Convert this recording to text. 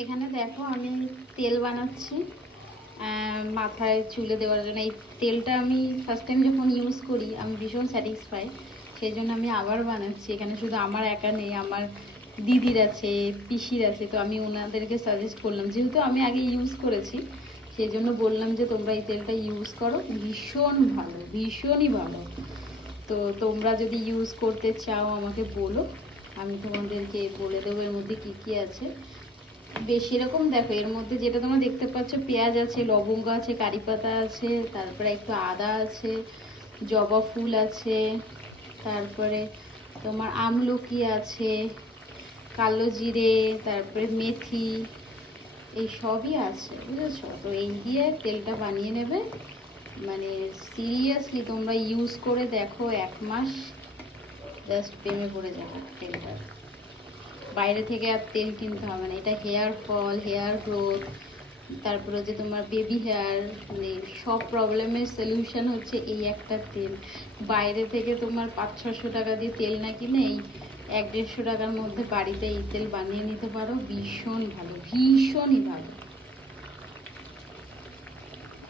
এখানে দেখো আমি তেল বানাচ্ছি মাথায় চুলে দেওয়ার জন্য। এই তেলটা আমি ফার্স্ট টাইম যখন ইউজ করি আমি ভীষণ স্যাটিসফাই, সেই জন্য আমি আবার বানাচ্ছি। এখানে শুধু আমার একা নেই, আমার দিদির আছে, পিসির আছে, তো আমি ওনাদেরকে সাজেস্ট করলাম, যেহেতু আমি আগে ইউজ করেছি সেই জন্য বললাম যে তোমরা এই তেলটা ইউজ করো, ভীষণ ভালো, ভীষণই ভালো। তো তোমরা যদি ইউজ করতে চাও আমাকে বলো, আমি তোমাদেরকে বলে দেবো এর মধ্যে কী কী আছে। বেশি রকম দেখো, এর মধ্যে যেটা তোমরা দেখতে পাচ্ছ পেঁয়াজ আছে, লবঙ্গ আছে, কারি পাতা আছে, তারপরে একটু আদা আছে, জবা ফুল আছে, তারপরে তোমার আমলকি আছে, কালো জিরে, তারপরে মেথি, এই সবই আছে, বুঝেছো? তো এই দিয়ে তেলটা বানিয়ে নেবে। মানে সিরিয়াসলি তোমরা ইউজ করে দেখো, 1 মাস জাস্ট প্রেমে পড়ে যাবে তেলটা। বাইরে থেকে আর তেল কিনতে হবে না। এটা হেয়ার ফল, হেয়ার গ্রোথ, তারপরে যে তোমার বেবি হেয়ার, মানে সব প্রবলেমের সলিউশন হচ্ছে এই একটা তেল। বাইরে থেকে তোমার 500-600 টাকা দিয়ে তেল না কিনে এই 100-150 টাকার মধ্যে বাড়িতে এই তেল বানিয়ে নিতে পারো। ভীষণ ভালো, ভীষণই ভালো।